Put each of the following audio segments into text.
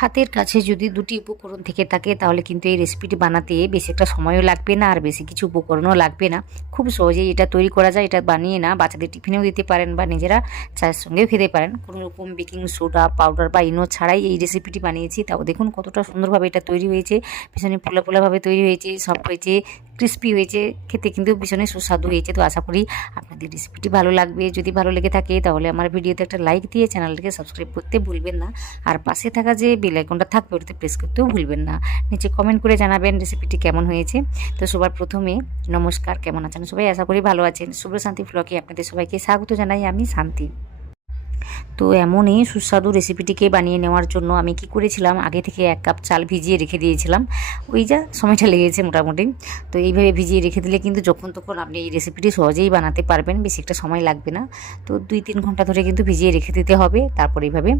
হাতের কাছে যদি দুটি উপকরণ থেকে থাকে তাহলে কিন্তু এই রেসিপিটি বানাতে বেশি একটা সময়ও লাগবে না আর বেশি কিছু উপকরণও লাগবে না। খুব সহজেই এটা তৈরি করা যায়। এটা বানিয়ে না বাচ্চাদের টিফিনেও দিতে পারেন বা নিজেরা চায়ের সঙ্গেও খেতে পারেন। কোনো রকম বেকিং সোডা পাউডার বা ইনো ছাড়াই এই রেসিপিটি বানিয়েছি। তাও দেখুন কতটা সুন্দরভাবে এটা তৈরি হয়েছে, ভীষণই ফোলা ফোলাভাবে তৈরি হয়েছে, সফট হয়েছে, ক্রিস্পি হয়েছে, খেতে কিন্তু ভীষণই সুস্বাদু হয়েছে। তো আশা করি আপনাদের রেসিপিটি ভালো লাগবে। যদি ভালো লেগে থাকে তাহলে আমার ভিডিওতে একটা লাইক দিয়ে চ্যানেলটিকে সাবস্ক্রাইব করতে ভুলবেন না। আর পাশে থাকা যে বেল আইকনটা থাকবে ওটাতে প্রেস করতেও ভুলবেন না। নিচে কমেন্ট করে জানাবেন রেসিপিটি কেমন হয়েছে। তো সবার প্রথমে নমস্কার, কেমন আছেন সবাই? আশা করি ভালো আছেন। শুভ শান্তি ব্লগে আপনাদের সবাইকে স্বাগত জানাই। আমি শান্তি। তো এমনই সুস্বাদু রেসিপিটিকে বানিয়ে নেওয়ার জন্য আমি কি করেছিলাম, আগে থেকে 1 কাপ চাল ভিজিয়ে রেখে দিয়েছিলাম। ওই যা সময়টা লেগেছে মোটামুটি। তো এইভাবে ভিজিয়ে রেখে দিলে কিন্তু যখন তখন আপনি এই রেসিপিটি সহজেই বানাতে পারবেন, বেশি একটা সময় লাগবে না। তো 2-3 ঘন্টা ধরে কিন্তু ভিজিয়ে রেখে দিতে হবে। তারপর এইভাবে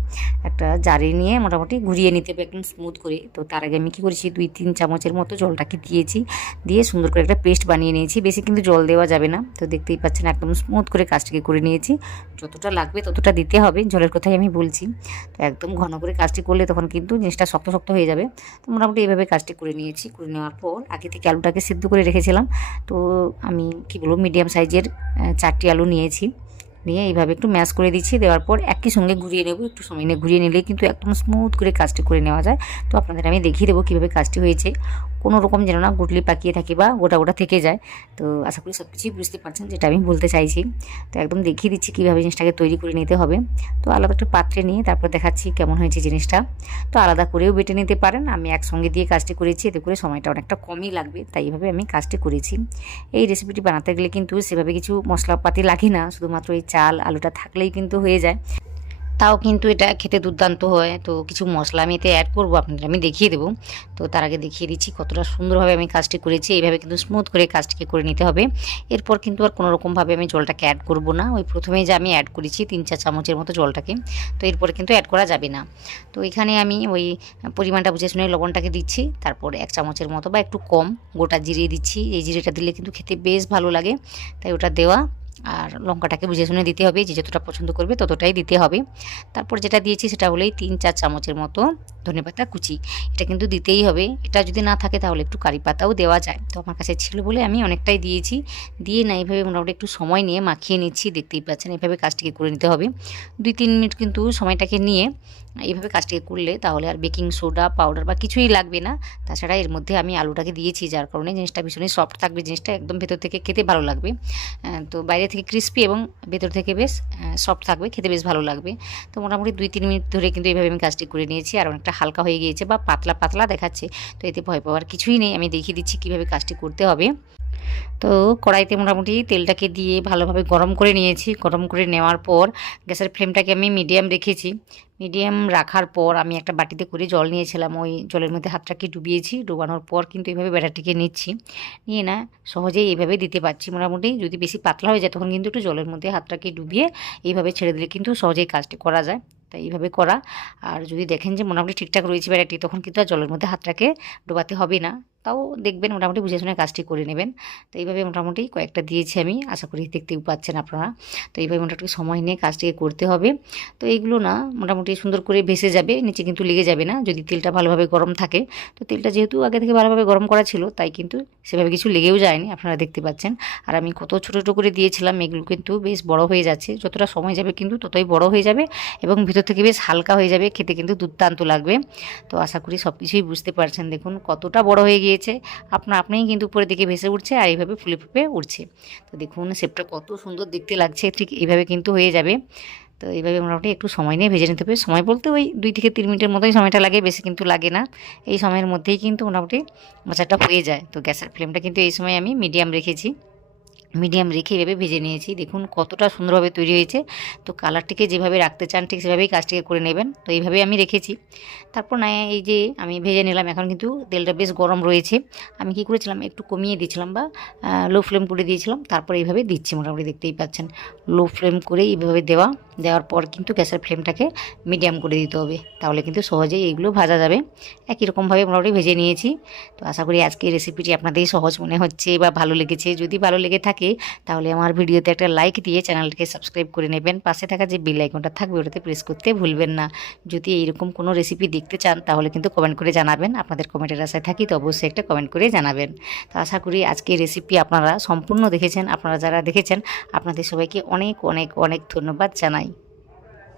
একটা জারে নিয়ে মোটামুটি ঘুরিয়ে নিতে হবে একদম স্মুথ করে। তো তার আগে আমি কী করেছি, 2-3 চামচের মতো জলটাকে দিয়েছি, দিয়ে সুন্দর করে একটা পেস্ট বানিয়ে নিয়েছি। বেশি কিন্তু জল দেওয়া যাবে না। তো দেখতেই পাচ্ছেন একদম স্মুথ করে কাজটিকে করে নিয়েছি। যতটা লাগবে ততটা দিতে হবে, জলের কথাই আমি বলছি। তো একদম ঘন করে কাজটি করলে তখন কিন্তু জিনিসটা শক্ত শক্ত হয়ে যাবে। তো মোটামুটি এইভাবে কাজটি করে নিয়েছি। করে নেওয়ার পর আগে থেকে আলুটাকে সিদ্ধ করে রেখেছিলাম। তো আমি কি বলবো, মিডিয়াম সাইজের 4টি আলু নিয়েছি। নিয়ে এইভাবে একটু ম্যাশ করে দিচ্ছি। দেওয়ার পর একই সঙ্গে ঘুরিয়ে নেব। একটু সময় নিয়ে ঘুরিয়ে নিলেই কিন্তু একদম স্মুথ করে কাজটি করে নেওয়া যায়। তো আপনাদের আমি দেখিয়ে দেবো কীভাবে কাজটি হয়েছে। কোনো রকম যেন না গুটলি পাকিয়ে থাকে বা গোটা গোটা থেকে যায়। তো আশা করি সব কিছুই বুঝতে পারছেন যেটা আমি বলতে চাইছি। তো একদম দেখিয়ে দিচ্ছি কীভাবে জিনিসটাকে তৈরি করে নিতে হবে। তো আলাদা একটা পাত্রে নিয়ে তারপর দেখাচ্ছি কেমন হয়েছে জিনিসটা। তো আলাদা করেও বেটে নিতে পারেন। আমি একসঙ্গে দিয়ে কাজটি করেছি, এতে করে সময়টা অনেকটা কমই লাগবে, তাই এইভাবে আমি কাজটি করেছি। এই রেসিপিটি বানাতে গেলে কিন্তু সেভাবে কিছু মশলাপাতি লাগে না, শুধুমাত্র এই চাল আলুটা থাকলেই কিন্তু হয়ে যায়। তাও কিন্তু এটা খেতে দুর্দান্ত হয়। তো কিছু মশলা আমি এতে অ্যাড করবো, আপনাদের আমি দেখিয়ে দেবো। তো তার আগে দেখিয়ে দিচ্ছি কতটা সুন্দরভাবে আমি কাজটি করেছি। এইভাবে কিন্তু স্মুথ করে কাজটিকে করে নিতে হবে। এরপর কিন্তু আর কোনো রকমভাবে আমি জলটাকে অ্যাড করব না। ওই প্রথমেই যে আমি অ্যাড করেছি 3-4 চামচের মতো জলটাকে, তো এরপরে কিন্তু অ্যাড করা যাবে না। তো এখানে আমি ওই পরিমাণটা বুঝে শুনে লবণটাকে দিচ্ছি। তারপর 1 চামচের মতো বা একটু কম গোটা জিরে দিচ্ছি। এই জিরেটা দিলে কিন্তু খেতে বেশ ভালো লাগে, তাই ওটা দেওয়া। আর লঙ্কাটাকে বুঝে শুনে দিতে হবে, যে যতটা পছন্দ করবে ততটাই দিতে হবে। তারপর যেটা দিয়েছি সেটা হলোই 3-4 চামচের মতো ধনেপাতা কুচি। এটা কিন্তু দিতেই হবে। এটা যদি না থাকে তাহলে একটু কারি পাতাও দেওয়া যায়। তো আমার কাছে ছিল বলে আমি অনেকটাই দিয়েছি। দিয়ে না এইভাবে মোটামুটি একটু সময় নিয়ে মাখিয়ে নিচ্ছি। দেখতেই পাচ্ছেন এইভাবে কাজটিকে করে নিতে হবে। 2-3 মিনিট কিন্তু সময়টাকে নিয়ে এইভাবে কাজটিকে করলে তাহলে আর বেকিং সোডা পাউডার বা কিছুই লাগবে না। তাছাড়া এর মধ্যে আমি আলুটাকে দিয়েছি, যার কারণে জিনিসটা ভীষণই সফট থাকবে। জিনিসটা একদম ভেতর থেকে খেতে ভালো লাগবে। তো বাইরে থেকে ক্রিস্পি এবং ভেতর থেকে বেশ সফট থাকবে, খেতে বেশ ভালো লাগবে। তো মোটামুটি 2-3 মিনিট ধরে কিন্তু এইভাবে আমি কাজটি করে নিয়েছি। আর অনেকটা হালকা হয়ে গিয়েছে বা পাতলা পাতলা দেখাচ্ছে। তো এতে ভয় পাওয়ার কিছুই নেই। আমি দেখিয়ে দিচ্ছি কীভাবে কাজটি করতে হবে। তো কড়াইতে মোটামুটি তেলটাকে দিয়ে ভালোভাবে গরম করে নিয়েছি। গরম করে নেওয়ার পর গ্যাসের ফ্লেমটাকে আমি মিডিয়াম রেখেছি। মিডিয়াম রাখার পর আমি একটা বাটিতে করে জল নিয়েছিলাম। ওই জলের মধ্যে হাতটাকে ডুবিয়েছি। ডোবানোর পর কিন্তু এইভাবে ব্যাটারটিকে নিচ্ছি। নিয়ে না সহজেই এইভাবে দিতে পারছি। মোটামুটি যদি বেশি পাতলা হয়ে যায় তখন কিন্তু একটু জলের মধ্যে হাতটাকে ডুবিয়ে এইভাবে ছেড়ে দিলে কিন্তু সহজেই কাজটি করা যায়। তাই এইভাবে করা। আর যদি দেখেন যে মোটামুটি ঠিকঠাক রয়েছে ব্যাটারটি, তখন কিন্তু আর জলের মধ্যে হাতটাকে ডোবাতে হবে না। তাও দেখবেন মোটামুটি বুঝে শুনে কাজটি করে নেবেন। তো এইভাবে মোটামুটি কয়েকটা দিয়েছি আমি, আশা করি দেখতেই পাচ্ছেন আপনারা। তো এইভাবে মোটামুটি সময় নিয়ে কাজটিকে করতে হবে। তো এইগুলো না মোটামুটি সুন্দর করে ভেসে যাবে, নিচে কিন্তু লেগে যাবে না যদি তেলটা ভালোভাবে গরম থাকে। তো তেলটা যেহেতু আগে থেকে ভালোভাবে গরম করা ছিল, তাই কিন্তু সেভাবে কিছু লেগেও যায়নি, আপনারা দেখতে পাচ্ছেন। আর আমি কত ছোটো ছোটো করে দিয়েছিলাম, এগুলো কিন্তু বেশ বড় হয়ে যাচ্ছে। যতটা সময় যাবে কিন্তু ততই বড় হয়ে যাবে এবং ভিতর থেকে বেশ হালকা হয়ে যাবে, খেতে কিন্তু দুর্দান্ত লাগবে। তো আশা করি সব কিছুই বুঝতে পারছেন। দেখুন কতটা বড় হয়ে গিয়েছে, আপনিই কিন্তু উপরের দিকে ভেসে উঠছে আর এইভাবে ফুলে ফুলে উঠছে। তো দেখুন শেপটা কত সুন্দর দেখতে লাগছে। ঠিক এইভাবে কিন্তু হয়ে যাবে। তো এইভাবে মোটামুটি একটু সময় নিয়ে ভেজে নিতে হবে। সময় বলতে ওই 2-3 মিনিটের মতোই সময়টা লাগে, বেশি কিন্তু লাগে না। এই সময়ের মধ্যেই কিন্তু মোটামুটি ভাজাটা হয়ে যায়। তো গ্যাসের ফ্লেমটা কিন্তু এই সময় আমি মিডিয়াম রেখেছি। মিডিয়াম রেখে এভাবে ভেজে নিয়েছি। দেখুন কতটা সুন্দরভাবে তৈরি হয়েছে। তো কালারটিকে যেভাবে রাখতে চান ঠিক সেভাবেই কাজটিকে করে নেবেন। তো এইভাবেই আমি রেখেছি। তারপর না এই যে আমি ভেজে নিলাম, এখন কিন্তু তেলটা বেশ গরম রয়েছে। আমি কি করেছিলাম, একটু কমিয়ে দিয়েছিলাম বা লো ফ্লেম করে দিয়েছিলাম। তারপর এইভাবে দিচ্ছি, মোটামুটি দেখতেই পাচ্ছেন লো ফ্লেম করে এইভাবে দেওয়া। দেওয়ার পর কিন্তু গ্যাসের ফ্লেমটাকে মিডিয়াম করে দিতে হবে, তাহলে কিন্তু সহজেই এইগুলো ভাজা যাবে। একই রকমভাবে মোটামুটি ভেজে নিয়েছি। তো আশা করি আজকে এই রেসিপিটি আপনাদের সহজ মনে হচ্ছে বা ভালো লেগেছে। যদি ভালো লেগে থাকে তাহলে আমার ভিডিওতে একটা লাইক দিয়ে চ্যানেলটিকে সাবস্ক্রাইব করে নেবেন। পাশে থাকা যে বেল আইকনটা থাকবে ওটাতে প্রেস করতে ভুলবেন না। যদি এইরকম কোনো রেসিপি দেখতে চান তাহলে কিন্তু কমেন্ট করে জানাবেন। আপনাদের কমেন্টের আশায় থাকি, তো অবশ্যই একটা কমেন্ট করে জানাবেন। তো আশা করি আজকে এই রেসিপি আপনারা সম্পূর্ণ দেখেছেন। আপনারা যারা দেখেছেন আপনাদের সবাইকে অনেক অনেক অনেক ধন্যবাদ জানাই।